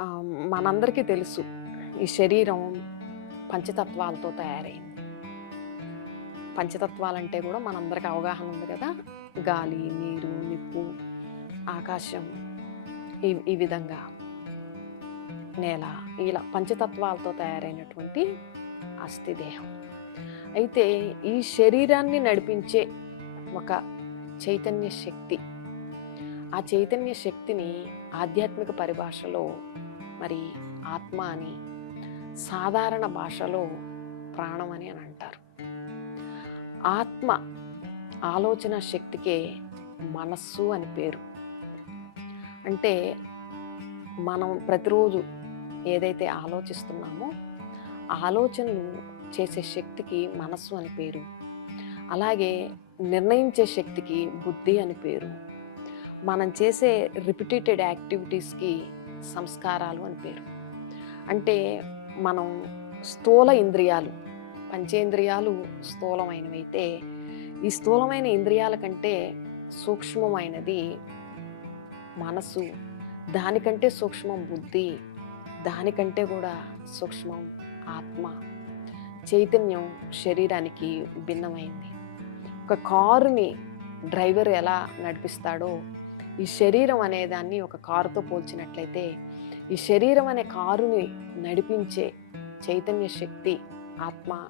మనందరికీ తెలుసు ఈ శరీరం పంచతత్వాలతో తయారైంది. పంచతత్వాలంటే కూడా మనందరికి అవగాహన ఉంది కదా. గాలి, నీరు, నిప్పు, ఆకాశం, ఈ విధంగా నేల, ఇలా పంచతత్వాలతో తయారైనటువంటి అస్థిదేహం. అయితే ఈ శరీరాన్ని నడిపించే ఒక చైతన్య శక్తి, ఆ చైతన్య శక్తిని ఆధ్యాత్మిక పరిభాషలో మరి ఆత్మ అని, సాధారణ భాషలో ప్రాణం అని అంటారు. ఆత్మ ఆలోచన శక్తికే మనస్సు అని పేరు. అంటే మనం ప్రతిరోజు ఏదైతే ఆలోచిస్తున్నామో ఆలోచనలు చేసే శక్తికి మనస్సు అని పేరు. అలాగే నిర్ణయించే శక్తికి బుద్ధి అని పేరు. మనం చేసే రిపిటేటెడ్ యాక్టివిటీస్కి సంస్కారాలు అని పేరు. అంటే మనం స్థూల ఇంద్రియాలు, పంచేంద్రియాలు స్థూలమైనవైతే ఈ స్థూలమైన ఇంద్రియాల కంటే సూక్ష్మమైనది మనసు, దానికంటే సూక్ష్మం బుద్ధి, దానికంటే కూడా సూక్ష్మం ఆత్మ. చైతన్యం శరీరానికి భిన్నమైంది. ఒక కారుని డ్రైవర్ ఎలా నడిపిస్తాడో ఈ శరీరం అనేదాన్ని ఒక కారుతో పోల్చినట్లయితే ఈ శరీరం అనే కారుని నడిపించే చైతన్య శక్తి ఆత్మ